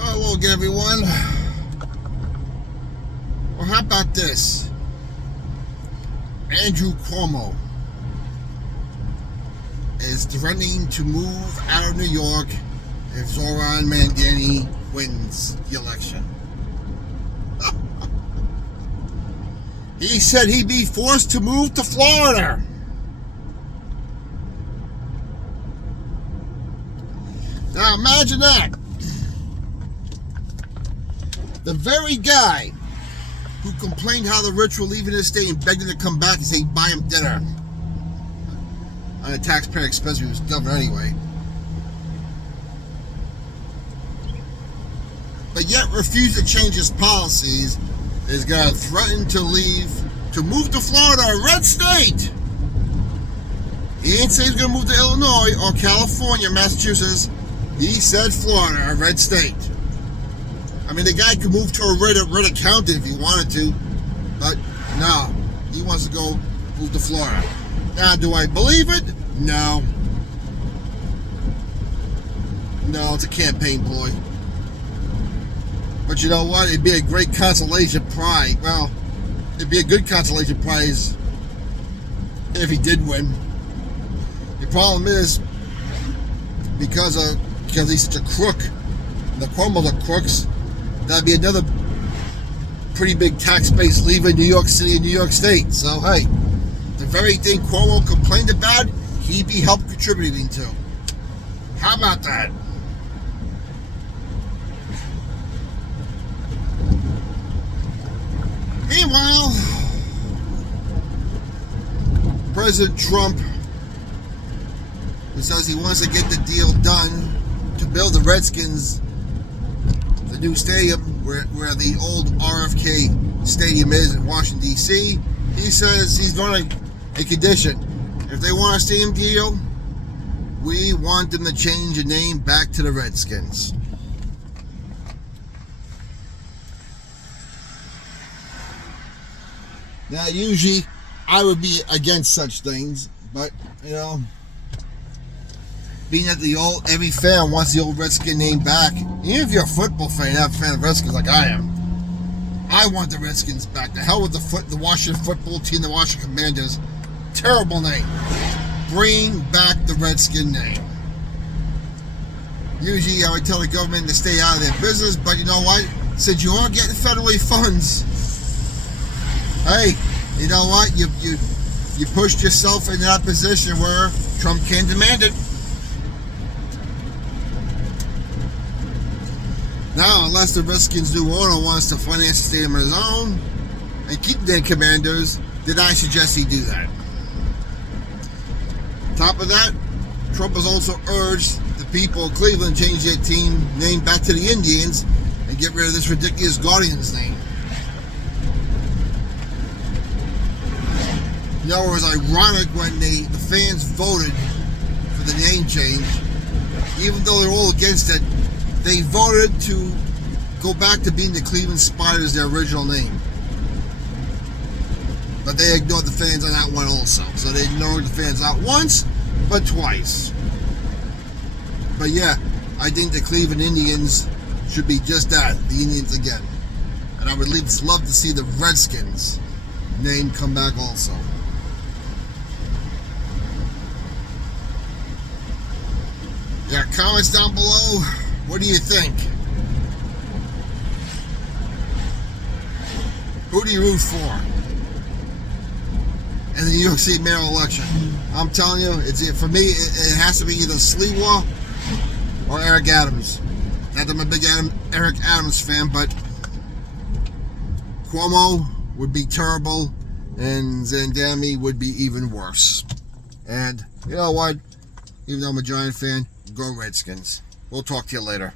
Hello again, everyone. Well, how about this? Andrew Cuomo is threatening to move out of New York if Zoran Mandani wins the election. He said he'd be forced to move to Florida. Now imagine that. The very guy who complained how the rich were leaving his state and begged him to come back and say buy him dinner on a taxpayer expense, he was governor anyway, but yet refused to change his policies, is going to threaten to move to Florida, a red state. He ain't say he's going to move to Illinois or California, Massachusetts. He said Florida, a red state. I mean, the guy could move to a red county if he wanted to, but no, he wants to go move to Florida. Now, do I believe it? No. No, it's a campaign ploy. But you know what? It'd be a great consolation prize. Well, it'd be a good consolation prize if he did win. The problem is, because he's such a crook, the Cuomo's are crooks, that'd be another pretty big tax base leaving New York City and New York State. So, hey, the very thing Cuomo complained about, he'd be help contributing to. How about that? Meanwhile, President Trump, who says he wants to get the deal done to build the Redskins, the new stadium where the old RFK stadium is in Washington, D.C., he says he's going to a condition. If they want a stadium deal, we want them to change the name back to the Redskins. Now, usually I would be against such things, but, you know, being that every fan wants the old Redskin name back, even if you're a football fan, not a fan of Redskins like I am, I want the Redskins back. The hell with the Washington football team, the Washington Commanders. Terrible name. Bring back the Redskin name. Usually I would tell the government to stay out of their business, but you know what? Since you are getting federally funds, hey, you know what? You pushed yourself in that position where Trump can demand it. Now, unless the Redskins' new owner wants to finance the stadium on his own and keep their Commanders, then I suggest he do that. Top of that, Trump has also urged the people of Cleveland to change their team name back to the Indians and get rid of this ridiculous Guardians name. You know, it was ironic when the fans voted for the name change. Even though they're all against it, they voted to go back to being the Cleveland Spiders, their original name. But they ignored the fans on that one also. So they ignored the fans not once, but twice. But yeah, I think the Cleveland Indians should be just that, the Indians again. And I would love to see the Redskins name come back also. Yeah, comments down below. What do you think? Who do you root for in the New York City mayoral election? I'm telling you, for me, it has to be either Sliwa or Eric Adams. Not that I'm a big Eric Adams fan, but Cuomo would be terrible, and Zandami would be even worse. And you know what? Even though I'm a Giant fan, go Redskins. We'll talk to you later.